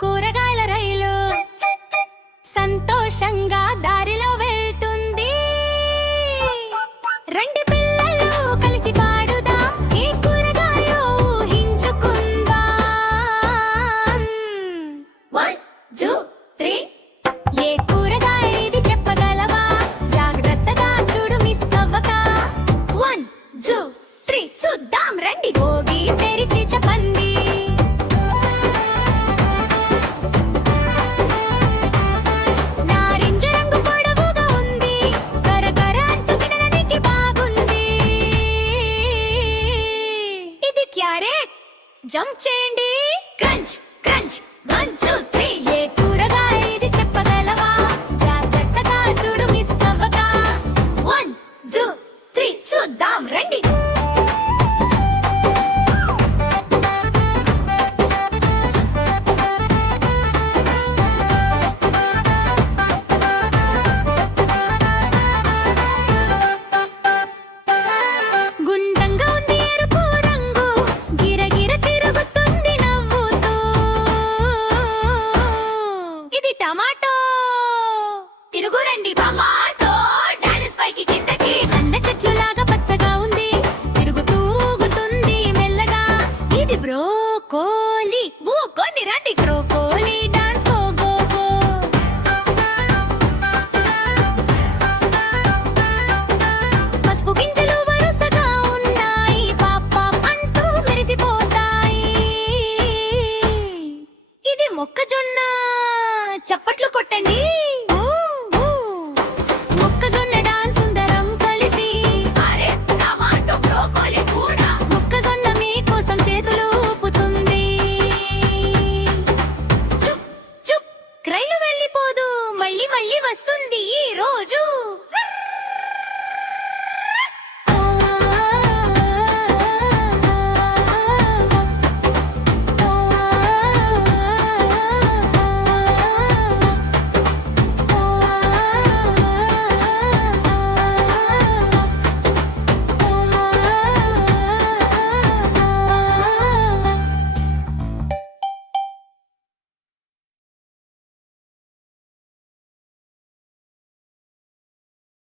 కూరగాయల రైలు సంతోషంగా దారిలో వెళ్తుంది. రండి పిల్లలు కలిసి పాడుదాం, ఏ కూరగాయో ఊహించుకుందాం. 1 2 3 ఏ కూరగాయ ఇది చెప్పగలవా? జాగ్రత్తగా చూడు మిస్ అవ్వక. 1 2 3 చూద్దాం రండి. భోగి తెరిచి చెప్పండి. నారింజ రంగు పొడవుగా ఉంది, కరకర అంటూ తినడానికి బాగుంది. ఇది క్యారెట్. జంప్ చేయండి. Crunch crunch. 1 2 3 ఏ కూరగాయ ఇది చెప్పగలవా? జాగ్రత్తగా చూడు మిస్ అవ్వక. 1 2 3 చూద్దాం రండి. గుండంగా ఉంది ఎరుపు రంగు, గిరగిర తిరుగుతుంది నవ్వుతూ. ఇది టమాటో. తిరుగురండి టమాటో. డానిస్ పైకి కిందకి. సన్న చెట్లులాగా పచ్చగా ఉంది, తిరుగుతూ ఊగుతుంది మెల్లగా. ఇది బ్రోకోలీ. ఊకొని రండి broccoli dance go go go. పసుపు గింజలు వరుసగా ఉన్నాయి, పాప్ పాప్ అంటూ మెరిసిపోతాయి. ఇది మొక్కజొన్న. చప్పట్లు